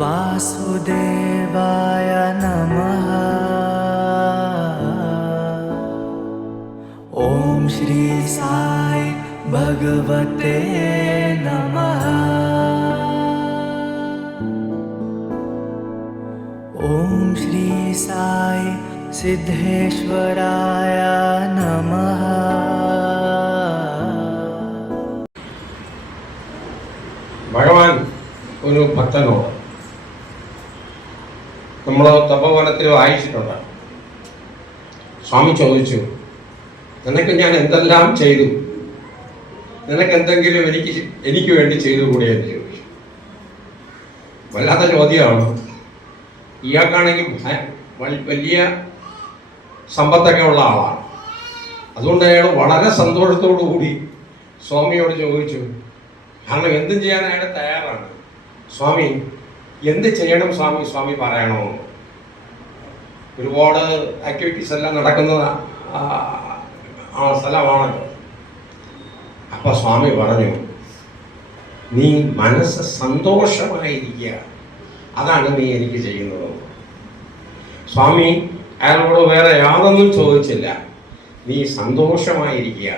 वासुदेवाय नमः। ॐ श्री साई भगवते नमः। ॐ श्री साई सिद्धेश्वराय नमः। ഭഗവാൻ ഒരു ഭക്തനോട് നമ്മൾ തപോവനത്തിൽ വായിച്ചിട്ടുണ്ട്. സ്വാമി ചോദിച്ചു, നിനക്ക് ഞാൻ എന്തെല്ലാം ചെയ്തു, നിനക്ക് എന്തെങ്കിലും എനിക്ക് വേണ്ടി ചെയ്തു കൂടെ എന്ന് ചോദിച്ചു. വല്ലാത്ത ചോദ്യമാണ്. ഇയാൾക്കാണെങ്കിൽ വലിയ സമ്പത്തൊക്കെ ഉള്ള ആളാണ്. അതുകൊണ്ട് അയാൾ വളരെ സന്തോഷത്തോടു കൂടി സ്വാമിയോട് ചോദിച്ചു. കാരണം എന്തും ചെയ്യാൻ അയാൾ തയ്യാറാണ്. സ്വാമി, എന്ത് ചെയ്യണം സ്വാമി, സ്വാമി പറയണോ? ഒരുപാട് ആക്ടിവിറ്റീസ് എല്ലാം നടക്കുന്ന സ്ഥലമാണല്ലോ. അപ്പൊ സ്വാമി പറഞ്ഞു, നീ മനസ്സ് സന്തോഷമായിരിക്കുക, അതാണ് നീ എനിക്ക് ചെയ്യുന്നത്. സ്വാമി അയാളോട് വേറെ യാതൊന്നും ചോദിച്ചില്ല. നീ സന്തോഷമായിരിക്കുക.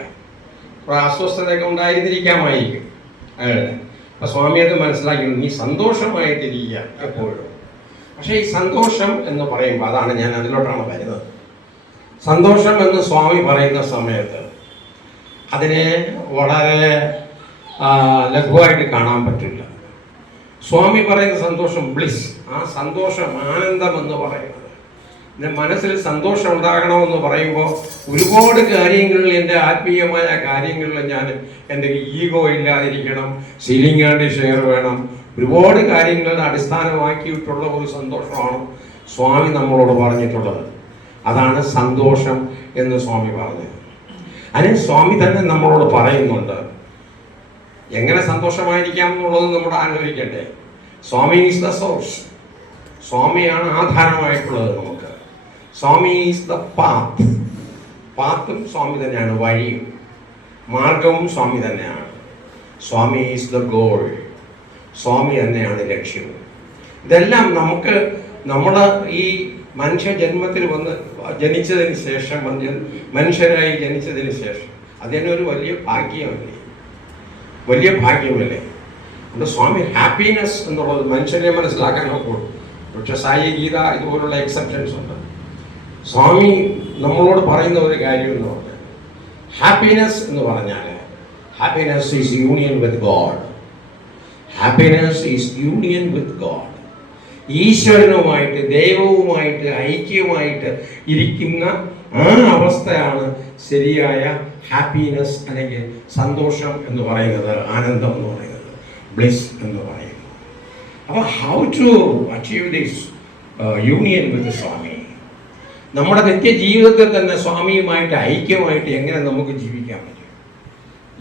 അസ്വസ്ഥതയൊക്കെ ഉണ്ടായിരുന്നിരിക്കാമായിരിക്കും അയാളുടെ. അപ്പൊ സ്വാമി അത് മനസ്സിലാക്കി, നീ സന്തോഷമായിട്ടിരിക്കുക എപ്പോഴും. പക്ഷെ ഈ സന്തോഷം എന്ന് പറയുമ്പോൾ, അതാണ് ഞാൻ അതിലോട്ടാണ് വരുന്നത്. സന്തോഷം എന്ന് സ്വാമി പറയുന്ന സമയത്ത് അതിനെ വളരെ ലഘുവായിട്ട് കാണാൻ പറ്റില്ല. സ്വാമി പറയുന്ന സന്തോഷം ബ്ലിസ്, ആ സന്തോഷം ആനന്ദം എന്ന് പറയുന്നത്. എൻ്റെ മനസ്സിൽ സന്തോഷം ഉണ്ടാകണമെന്ന് പറയുമ്പോൾ ഒരുപാട് കാര്യങ്ങളിൽ, എൻ്റെ ആത്മീയമായ കാര്യങ്ങളിൽ ഞാൻ എൻ്റെ ഈഗോ ഇല്ലാതിരിക്കണം, സീലിംഗ് ആൻഡ് ഷെയർ വേണം, ഒരുപാട് കാര്യങ്ങളുടെ അടിസ്ഥാനമാക്കിയിട്ടുള്ള ഒരു സന്തോഷമാണ് സ്വാമി നമ്മളോട് പറഞ്ഞിട്ടുള്ളത്. അതാണ് സന്തോഷം എന്ന് സ്വാമി പറഞ്ഞത്. അതിന് സ്വാമി തന്നെ നമ്മളോട് പറയുന്നുണ്ട് എങ്ങനെ സന്തോഷമായിരിക്കാം എന്നുള്ളത് നമ്മൾ ആലോചിക്കണ്ടേ. സ്വാമി ഈസ് ദ സോഴ്സ്. സ്വാമിയാണ് ആധാരമായിട്ടുള്ളത് നമുക്ക്. സ്വാമി ഈസ് ദ പാത്ത്. പാത്തും സ്വാമി തന്നെയാണ്, വഴിയും മാർഗവും സ്വാമി തന്നെയാണ്. സ്വാമി ഈസ് ദ ഗോൾ. സ്വാമി തന്നെയാണ് ലക്ഷ്യം. ഇതെല്ലാം നമുക്ക് നമ്മുടെ ഈ മനുഷ്യ ജന്മത്തിൽ ജനിച്ചതിന് ശേഷം, മനുഷ്യരായി ജനിച്ചതിന് ശേഷം അതിനൊരു വലിയ ഭാഗ്യമല്ലേ, വലിയ ഭാഗ്യമല്ലേ. അതുകൊണ്ട് സ്വാമി ഹാപ്പിനെസ് എന്നുള്ളത് മനുഷ്യനെ മനസ്സിലാക്കാൻ നോക്കുള്ളൂ. പക്ഷെ സായി ഗീത ഇതുപോലുള്ള എക്സെപ്ഷൻസ് ഉണ്ട്. സ്വാമി നമ്മളോട് പറയുന്ന ഒരു കാര്യം എന്ന് പറഞ്ഞാൽ, ഹാപ്പിനെസ് എന്ന് പറഞ്ഞാൽ, happiness is union with God. Happiness is union with God. ഈശ്വരനുമായിട്ട്, ദൈവവുമായിട്ട് ഐക്യമായിട്ട് ഇരിക്കുന്ന ആ അവസ്ഥയാണ് ശരിയായ ഹാപ്പിനെസ്, അല്ലെങ്കിൽ സന്തോഷം എന്ന് പറയുന്നത്, ആനന്ദം എന്ന് പറയുന്നത്, ബ്ലിസ് എന്ന് പറയുന്നത്. അപ്പോൾ how to achieve this union with Swami? നമ്മുടെ നിത്യജീവിതത്തിൽ തന്നെ സ്വാമിയുമായിട്ട് ഐക്യമായിട്ട് എങ്ങനെ നമുക്ക് ജീവിക്കാൻ പറ്റും?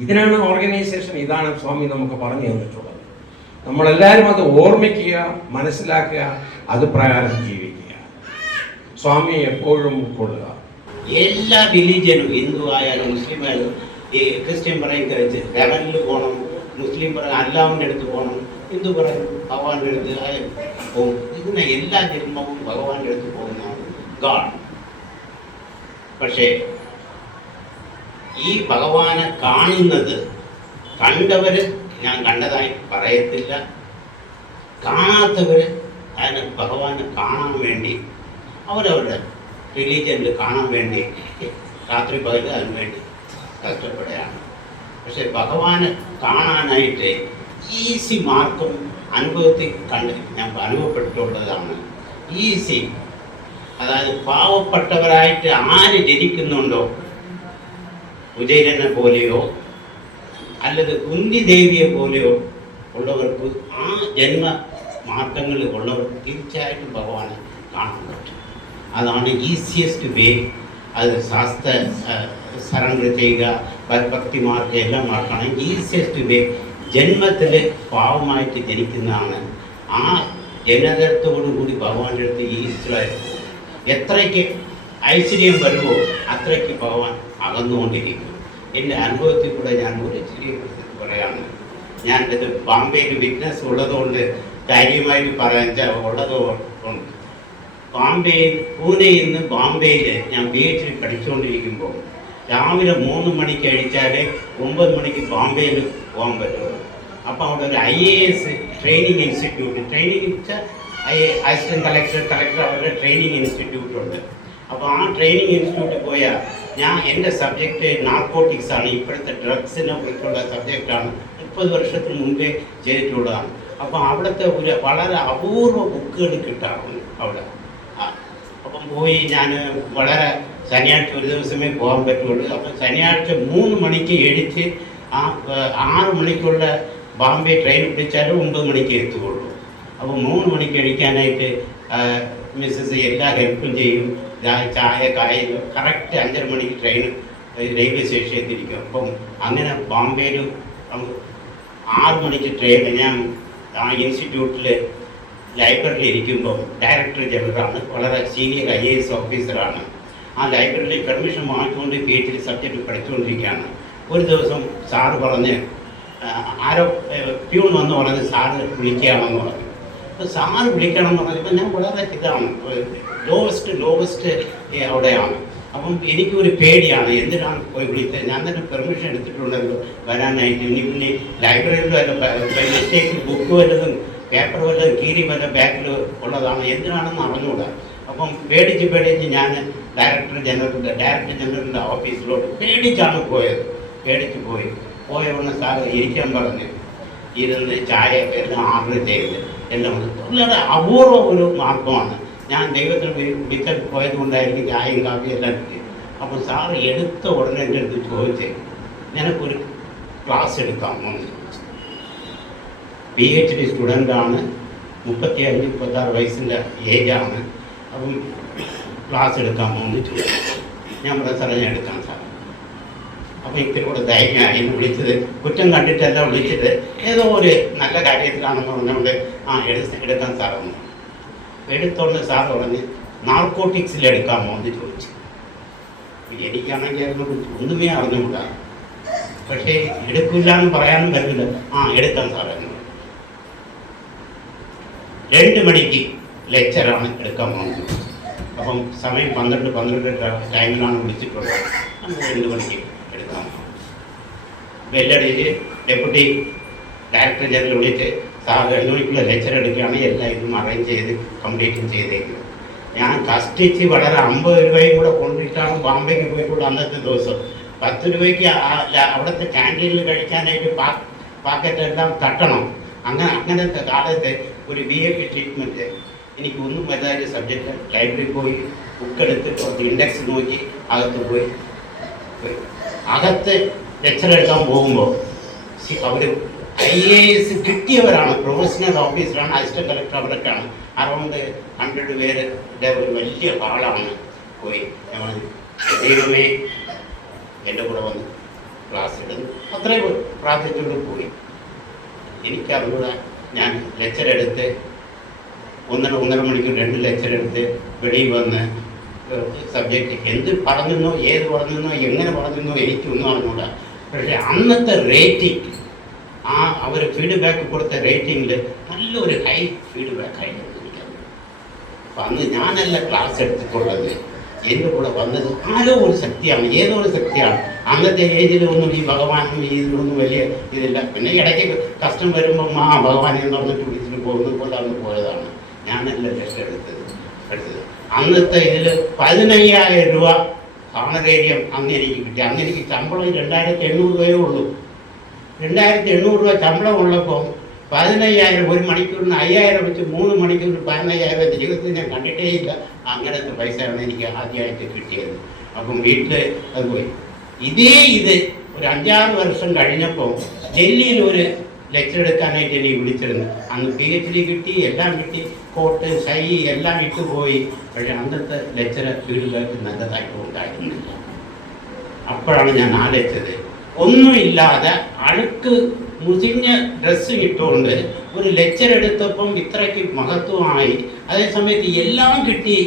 ഇതിനാണ് ഓർഗനൈസേഷൻ, ഇതാണ് സ്വാമി നമുക്ക് പറഞ്ഞു തന്നിട്ടുള്ളത്. നമ്മളെല്ലാവരും അത് ഓർമ്മിക്കുക, മനസ്സിലാക്കുക, അത് പ്രകാരം ജീവിക്കുക, സ്വാമിയെ എപ്പോഴും ഉൾക്കൊള്ളുക. എല്ലാ റിലീജിയനും, ഹിന്ദു ആയാലും മുസ്ലിം ആയാലും, ഈ ക്രിസ്ത്യൻ പറയും ഹെവനിൽ പോകണം, മുസ്ലിം പറയും അല്ലാവിൻ്റെ അടുത്ത് പോകണം, ഹിന്ദു പറയും ഭഗവാന്റെ അടുത്ത് പോകും. ഇതിനെ എല്ലാ ജന്മവും ഭഗവാന്റെ അടുത്ത് പോകുന്നതാണ് ഗാഡ്. പക്ഷേ ഈ ഭഗവാനെ കാണുന്നത്, കണ്ടവർ ഞാൻ കണ്ടതായി പറയത്തില്ല, കാണാത്തവർ അതിന് ഭഗവാനെ കാണാൻ വേണ്ടി അവരവരുടെ റിലീജിയനിൽ കാണാൻ വേണ്ടി രാത്രി പകൽ അതിന് വേണ്ടി കഷ്ടപ്പെടുകയാണ്. പക്ഷെ ഭഗവാനെ കാണാനായിട്ട് ഈസി മാർഗം അനുഭവത്തിൽ ഞാൻ അനുഭവപ്പെട്ടിട്ടുള്ളതാണ്. ഈസി, അതായത് പാവപ്പെട്ടവരായിട്ട് ആര് ജനിക്കുന്നുണ്ടോ, ഉജയനെ പോലെയോ അല്ലത് കുന്തി ദേവിയെ പോലെയോ ഉള്ളവർക്ക്, ആ ജന്മ മാർഗങ്ങളിൽ ഉള്ളവർക്ക് തീർച്ചയായിട്ടും ഭഗവാനെ കാണാൻ പറ്റും. അതാണ് ഈസിയസ്റ്റ് വേ. അത് ശാസ്ത്ര സറണ്ടർ ചെയ്യുക, ഭക്തിമാർക്ക് എല്ലാം മാർക്കാണ് ഈസിയസ്റ്റ് വേ. ജന്മത്തിൽ പാവമായിട്ട് ജനിക്കുന്നതാണ്. ആ ജനതത്തോടു കൂടി ഭഗവാന്റെ അടുത്ത് ഈശ്വരായിട്ട് പോകും. എത്രയ്ക്ക് ഐശ്വര്യം വരുമോ അത്രയ്ക്ക് ഭഗവാൻ അകന്നുകൊണ്ടിരിക്കും. എൻ്റെ അനുഭവത്തിൽ കൂടെ ഞാൻ ഒരു ചെറിയ പറയാം. ഞാൻ ഇത് ബോംബെയിൽ വിറ്റ്നസ് ഉള്ളതുകൊണ്ട് ധൈര്യമായിട്ട് പറയാൻ ഉള്ളത് ഉണ്ട്. പൂനെയിൽ നിന്ന് ബാംബെയിൽ ഞാൻ PhD പഠിച്ചുകൊണ്ടിരിക്കുമ്പോൾ രാവിലെ 3 മണിക്ക് കഴിച്ചാൽ 9 മണിക്ക് ബാംബെയിൽ പോകാൻ പറ്റുള്ളൂ. അപ്പോൾ അവിടെ ഒരു IAS ട്രെയിനിങ് ഇൻസ്റ്റിറ്റ്യൂട്ട്, ട്രെയിനിങ് വെച്ചാൽ അസിസ്റ്റന്റ് കളക്ടർ അവരുടെ ട്രെയിനിങ് ഇൻസ്റ്റിറ്റ്യൂട്ട് ഉണ്ട്. അപ്പോൾ ആ ട്രെയിനിങ് ഇൻസ്റ്റിറ്റ്യൂട്ടിൽ പോയാൽ എൻ്റെ സബ്ജക്റ്റ് നാർക്കോട്ടിക്സ് ആണ്, ഇപ്പോഴത്തെ ഡ്രഗ്സിനെ കുറിച്ചുള്ള സബ്ജക്റ്റാണ്. 30 വർഷത്തിന് മുമ്പേ ചെയ്തിട്ടുള്ളതാണ്. അപ്പോൾ അവിടുത്തെ ഒരു വളരെ അപൂർവ ബുക്കുകൾ കിട്ടാറുണ്ട് അവിടെ. അപ്പം പോയി ഞാൻ വളരെ ശനിയാഴ്ച ഒരു ദിവസമേ പോകാൻ പറ്റുള്ളൂ. അപ്പം ശനിയാഴ്ച 3 മണിക്ക് എഴുതി 6 മണിക്കുള്ള ബാംബെ ട്രെയിൻ പിടിച്ചാൽ 9 മണിക്ക് എത്തുകയുള്ളൂ. അപ്പോൾ 3 മണിക്ക് കഴിക്കാനായിട്ട് മിസ്സസ് എല്ലാ ഹെൽപ്പും ചെയ്യും. ചായ കായ കറക്റ്റ് 5:30 മണിക്ക് ട്രെയിൻ റെയിൽവേ സ്റ്റേഷനിൽ എത്തിയിരിക്കും. അപ്പം അങ്ങനെ ബാംബെയിൽ 6 മണിക്ക് ട്രെയിൻ ഞാൻ ആ ഇൻസ്റ്റിറ്റ്യൂട്ടിൽ ലൈബ്രറിയിൽ ഇരിക്കുമ്പോൾ ഡയറക്ടർ ജനറലാണ്, വളരെ സീനിയർ IAS ഓഫീസറാണ്. ആ ലൈബ്രറിയിൽ പെർമിഷൻ വാങ്ങിച്ചുകൊണ്ട് PhD സബ്ജക്റ്റ് പഠിച്ചുകൊണ്ടിരിക്കുകയാണ്. ഒരു ദിവസം സാറ് പറഞ്ഞ് ആരോ പ്യൂൺ വന്ന് പറഞ്ഞ് സാറ് വിളിക്കുകയാണെന്ന് പറഞ്ഞു. അപ്പോൾ സാറ് വിളിക്കണമെന്ന് പറഞ്ഞപ്പോൾ ഞാൻ വളരെ ഇതാണ് ലോവസ്റ്റ് അവിടെയാണ്. അപ്പം എനിക്കൊരു പേടിയാണ്, എന്തിനാണ് പോയി വിളിച്ചത്, ഞാൻ തന്നെ പെർമിഷൻ എടുത്തിട്ടുണ്ടല്ലോ വരാനായിട്ട്. ഇനി പിന്നെ ലൈബ്രറിയിൽ മിസ്റ്റേക്ക് ബുക്ക് വല്ലതും പേപ്പർ വല്ലതും കീറി വല്ല ബാക്കിൽ ഉള്ളതാണ്, എന്തിനാണെന്ന് അറിഞ്ഞുകൂടാ. അപ്പം പേടിച്ച് ഞാൻ ഡയറക്ടർ ജനറലിൻ്റെ ഓഫീസിലോട്ട് പേടിച്ചാണ് പോയത്. പോയ ഉടനെ സാറ് ഇരിക്കാൻ പറഞ്ഞ് ഇരുന്ന് ചായ എല്ലാം ഓർഡർ ചെയ്ത് എല്ലാം വളരെ അപൂർവ ഒരു മാർഗമാണ്. ഞാൻ ദൈവത്തിന് വിളിക്കാൻ പോയത് കൊണ്ടായിരിക്കും ചായയും കാപ്പിയും എല്ലാം കിട്ടിയത്. അപ്പോൾ സാറ് എടുത്ത ഉടനെ എൻ്റെ അടുത്ത് ചോദിച്ചേ, നിനക്കൊരു ക്ലാസ് എടുക്കാമോ എന്ന് ചോദിച്ചു. PhD സ്റ്റുഡൻ്റാണ്, 35-36 വയസ്സിൻ്റെ ഏജാണ്. അപ്പം ക്ലാസ് എടുക്കാമോ എന്ന് ചോദിച്ചു. ഞാൻ പറഞ്ഞ സാറേ ഞാൻ എടുക്കാം സാർ. അപ്പോൾ ഇത്തിരി കൂടെ ധൈര്യമായി എന്നെ വിളിച്ചത്, കുറ്റം കണ്ടിട്ടല്ല വിളിച്ചത്, ഏതോ ഒരു നല്ല കാര്യത്തിലാണെന്ന് പറഞ്ഞുകൊണ്ട് എടുക്കാൻ സാറൊന്നു എടുത്തോണ്ട് സാർ പറഞ്ഞ് നാർക്കോട്ടിക്സിൽ എടുക്കാമോ എന്ന് ചോദിച്ചു. എനിക്കാണെങ്കിൽ അതിനെക്കുറിച്ച് ഒന്നുമേ അറിഞ്ഞുകൂടാ. പക്ഷേ എടുക്കില്ല എന്ന് പറയാനും പറ്റില്ല. എടുക്കാം സാറെന്ന്. 2 മണിക്ക് ലെക്ചറാണ് എടുക്കാൻ പോകുന്നത്. അപ്പം സമയം 12 ടൈമിലാണ് വിളിച്ചിട്ടുള്ളത്. 2 മണിക്ക് എടുക്കാം. ബെല്ലടിച്ച് ഡെപ്യൂട്ടി ഡയറക്ടർ ജനറൽ വിളിച്ച് സാർ 2 മണിക്കുള്ള ലെക്ചർ എടുക്കുകയാണ്, എല്ലാം ഇതും അറേഞ്ച് ചെയ്ത് കംപ്ലീറ്റും ചെയ്തേക്കും. ഞാൻ കഷ്ടിച്ച് വളരെ 50 രൂപയും കൂടെ കൊണ്ടിട്ടാണ് ബാംബെക്ക് പോയിട്ടുള്ള അന്നത്തെ ദിവസം. 10 രൂപയ്ക്ക് അവിടുത്തെ ക്യാൻറ്റീനിൽ കഴിക്കാനായിട്ട് പാക്കറ്റെല്ലാം തട്ടണം. അങ്ങനത്തെ കാലത്ത് ഒരു VIP ട്രീറ്റ്മെൻറ്റ് എനിക്കൊന്നും വലുതായ സബ്ജക്റ്റ്. ലൈബ്രറി പോയി ബുക്കെടുത്ത് കുറച്ച് ഇൻഡെക്സ് നോക്കി അകത്ത് ലെക്ചർ എടുക്കാൻ പോകുമ്പോൾ അവർ IAS കിട്ടിയവരാണ്, പ്രൊഫഷണൽ ഓഫീസറാണ്, അസിസ്റ്റന്റ് കളക്ടർ, അവരൊക്കെയാണ്. അറൗണ്ട് 100 പേരുടെ ഒരു വലിയ ഹാളാണ്. പോയി ദൈവമേ എൻ്റെ കൂടെ വന്ന് ക്ലാസ് എടുത്ത് അത്രയും പ്രാർത്ഥിച്ചുകൊണ്ട് പോയി. എനിക്കറിഞ്ഞൂടെ ഞാൻ ലെക്ചർ എടുത്ത് 1.5 മണിക്കൂർ 2 ലെക്ചർ എടുത്ത് വെളിയിൽ വന്ന് സബ്ജക്റ്റ് എന്ത് പറഞ്ഞെന്നോ ഏത് പറഞ്ഞെന്നോ എങ്ങനെ പറഞ്ഞെന്നോ എനിക്കൊന്നും അറിഞ്ഞൂടാ. പക്ഷേ അന്നത്തെ റേറ്റിംഗ്, അവർ ഫീഡ്ബാക്ക് കൊടുത്ത റേറ്റിങ്ങിൽ നല്ലൊരു ഹൈ ഫീഡ്ബാക്ക് ആയിരുന്നു എനിക്കത്. അപ്പം അന്ന് ഞാനല്ല ക്ലാസ് എടുത്തിട്ടുള്ളത്, എൻ്റെ കൂടെ വന്നത് ആരോ ഒരു ശക്തിയാണ്, ഏതോ ഒരു ശക്തിയാണ്. അന്നത്തെ ഏജിലൊന്നും ഈ ഭഗവാനും ഇതിലൊന്നും വലിയ ഇതില്ല. പിന്നെ ഇടയ്ക്ക് കഷ്ടം വരുമ്പം ഭഗവാൻ എന്ന് പറഞ്ഞിട്ട് വിളിച്ചിട്ട് പോകുന്നത് പോലെ അന്ന് പോയതാണ്. ഞാനല്ല ടെസ്റ്റ് എടുത്തത്. അന്നത്തെ ഇതിൽ 15,000 രൂപ ഓണറേറിയം അന്ന് എനിക്ക് കിട്ടി. അന്ന് എനിക്ക് ശമ്പളം 2,800 രൂപയേ ഉള്ളൂ. 2,800 രൂപ ശമ്പളം ഉള്ളപ്പോൾ 15,000 ഒരു മണിക്കൂറിന് 5,000 വെച്ച് 3 മണിക്കൂറിന് 15,000 ജീവിതത്തിൽ ഞാൻ കണ്ടിട്ടേ ഇല്ല. അങ്ങനത്തെ പൈസയാണ് എനിക്ക് ആദ്യമായിട്ട് കിട്ടിയത്. അപ്പം വീട്ടിൽ അത് പോയി. ഇത് ഒരു 5-6 വർഷം കഴിഞ്ഞപ്പോൾ ഡൽഹിയിൽ ഒരു ലെക്ചർ എടുക്കാനായിട്ട് എനിക്ക് വിളിച്ചിരുന്നു. അന്ന് PhD കിട്ടി, എല്ലാം കിട്ടി, കോട്ട് ഷൈ എല്ലാം ഇട്ട് പോയി. പക്ഷേ അന്നത്തെ ലെക്ചർ ഫീഡ്ബാക്ക് നല്ലതായിട്ട് ഉണ്ടായിരുന്നില്ല. അപ്പോഴാണ് ഞാൻ ആലോചിച്ചത്, ഒന്നുമില്ലാതെ അഴുക്ക് മുസിഞ്ഞ ഡ്രസ്സ് ഇട്ടുകൊണ്ട് ഒരു ലെക്ചർ എടുത്തപ്പം ഇത്രയ്ക്ക് മഹത്വമായി, അതേസമയത്ത് എല്ലാം കിട്ടി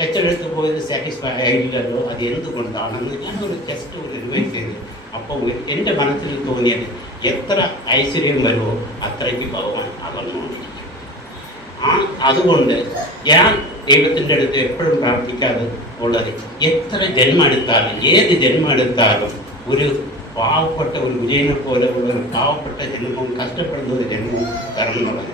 ലെക്ചർ എടുത്ത് പോയത് സാറ്റിസ്ഫൈ ആയില്ലല്ലോ, അത് എന്തുകൊണ്ടാണെന്ന് ഞാനൊരു ജസ്റ്റ് ഒരു റിവൈസ് ചെയ്തു. അപ്പോൾ എൻ്റെ മനസ്സിൽ തോന്നിയത്, എത്ര ഐശ്വര്യം വരുമോ അത്രയ്ക്ക് ഭഗവാൻ അകന്നുകൊണ്ടിരിക്കും. അതുകൊണ്ട് ഞാൻ ദൈവത്തിൻ്റെ അടുത്ത് എപ്പോഴും പ്രാർത്ഥിക്കാതെ ഉള്ളത്, എത്ര ജന്മം എടുത്താലും ഏത് ജന്മം എടുത്താലും ഒരു പാവപ്പെട്ട ഒരു വിജയനെ പോലെ ഉള്ള ഒരു പാവപ്പെട്ട ജന്മവും കഷ്ടപ്പെടുന്ന ഒരു ജന്മവും തരണം എന്നുള്ളത്.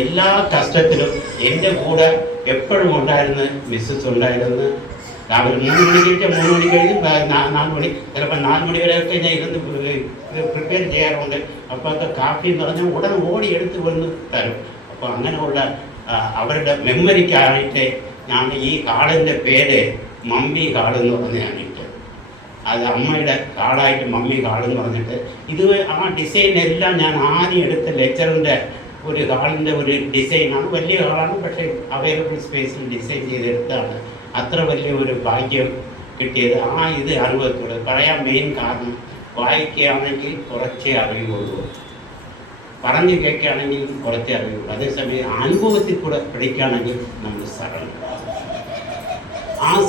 എല്ലാ കഷ്ടത്തിലും എൻ്റെ കൂടെ എപ്പോഴും ഉണ്ടായിരുന്ന മിസ്സസ് ഉണ്ടായിരുന്നു. രാവിലെ 3 മണിക്ക് കഴിഞ്ഞാൽ 3 മണി കഴിഞ്ഞ് 4 മണി, ചിലപ്പോൾ 4 മണി വരെയൊക്കെ ഞാൻ ഇരുന്ന് പ്രിപ്പയർ ചെയ്യാറുണ്ട്. അപ്പോൾ അത് കാപ്പി എന്ന് പറഞ്ഞാൽ ഉടനെ ഓടി എടുത്ത് വന്ന് തരും. അപ്പോൾ അങ്ങനെയുള്ള അവരുടെ മെമ്മറിക്കായിട്ട് ഞാൻ ഈ കാടിൻ്റെ പേര് മമ്മി കാടെന്ന് പറഞ്ഞാണിട്ട്. അത് അമ്മയുടെ കാടായിട്ട് മമ്മി കാടെന്ന് പറഞ്ഞിട്ട് ഇത് ഡിസൈനെല്ലാം ഞാൻ ആദ്യം എടുത്ത ലെക്ചറിൻ്റെ ഒരു ഹാളിൻ്റെ ഒരു ഡിസൈനാണ്. വലിയ ഹാളാണ്, പക്ഷേ അവൈലബിൾ സ്പേസിൽ ഡിസൈൻ ചെയ്തെടുത്താണ്. അത്ര വലിയ ഒരു ഭാഗ്യം കിട്ടിയത് ഇത് അനുഭവത്തോട് പറയാൻ മെയിൻ കാരണം, വായിക്കുകയാണെങ്കിൽ കുറച്ചേ അറിയുള്ളൂ, പറഞ്ഞു കേൾക്കുകയാണെങ്കിൽ കുറച്ചേ അറിയുള്ളൂ. അതേസമയം അനുഭവത്തിൽ കൂടെ പഠിക്കുകയാണെങ്കിൽ നമ്മൾ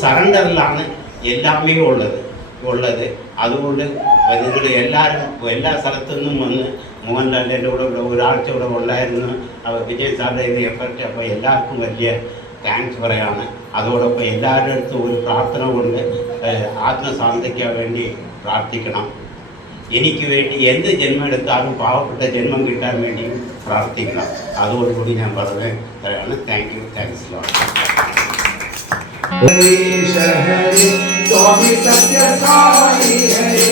സറണ്ടറിലാണ് എല്ലാമേ ഉള്ളത്. അതുകൊണ്ട് നിങ്ങൾ എല്ലാവരും എല്ലാ സ്ഥലത്തു നിന്നും വന്ന് മോഹൻലാലിൻ്റെ കൂടെ ഒരാഴ്ച കൂടെ ഉണ്ടായിരുന്നു വിജയ് സാറിൻ്റെ ഇത് എഫക്റ്റ്. അപ്പോൾ എല്ലാവർക്കും വലിയ താങ്ക്സ് പറയാണ്. അതോടൊപ്പം എല്ലാവരുടെ അടുത്തും ഒരു പ്രാർത്ഥന കൊണ്ട് ആത്മശാന്തിക്കാൻ വേണ്ടി പ്രാർത്ഥിക്കണം. എനിക്ക് വേണ്ടി എന്ത് ജന്മം എടുത്താലും പാവപ്പെട്ട ജന്മം കിട്ടാൻ വേണ്ടി പ്രാർത്ഥിക്കണം. അതോടുകൂടി ഞാൻ പറഞ്ഞു തരാണ്. Thanks lot. स्वामी सत्य साई हरे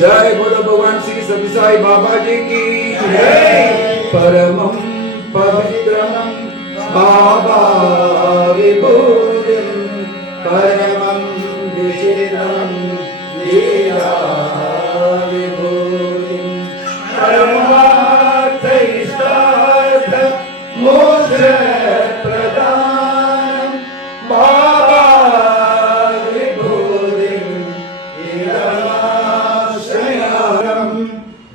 जय बोलो भगवान श्री सत्य साई बाबा जी की जय। परमं पवित्रं बाबा विभूतिं परमं विचित्रं लीला विभूतिं परमार्थ इष्टार्थ मोक्ष प्रदानं बाबा विभूतिं इदमाश्रयामः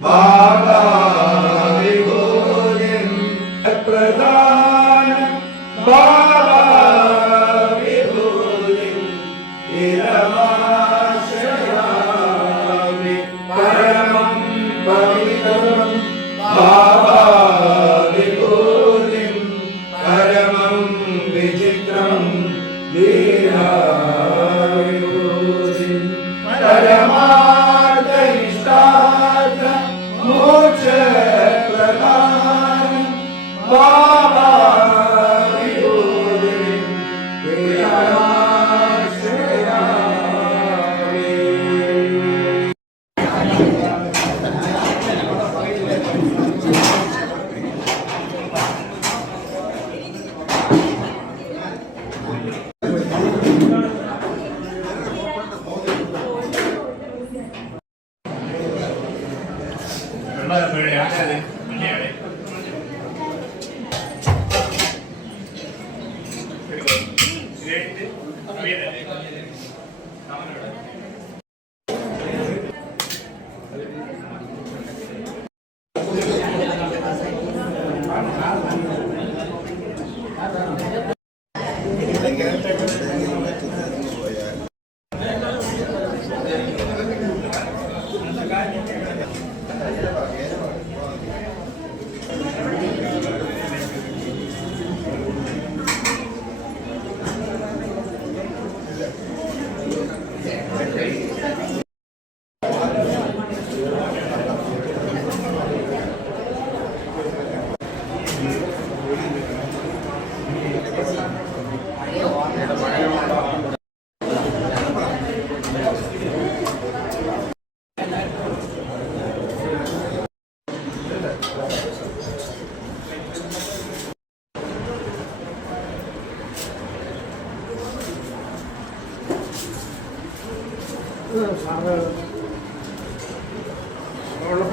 बाबा विभूतिं प्रदानं बाबा विभूतिं इदमाश्रयामि परमं पवित्रं बाबा विभूतिं परमं विचित्रं लीला विभूतिं परमार्थ इष्टार्थ मोक्ष प्रदानं बाबा विभूतिं इदमाश्रयामि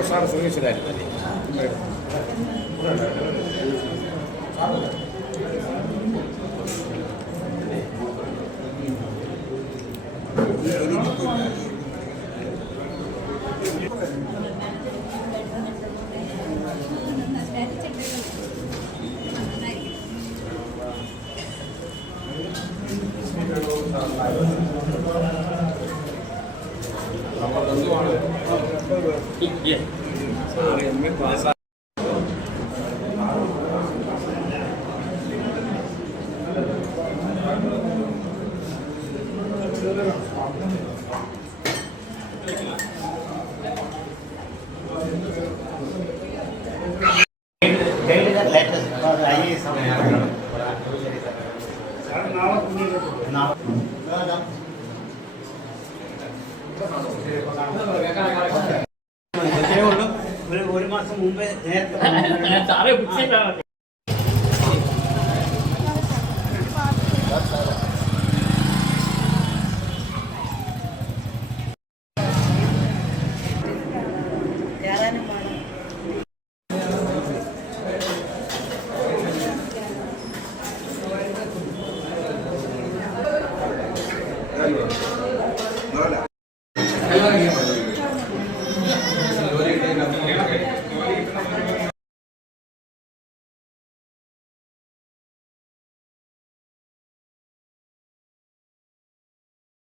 സാറ് ശ്രമിച്ചതായിരുന്നല്ലേ? ഒരു മാസം മുമ്പേ നേരത്തെ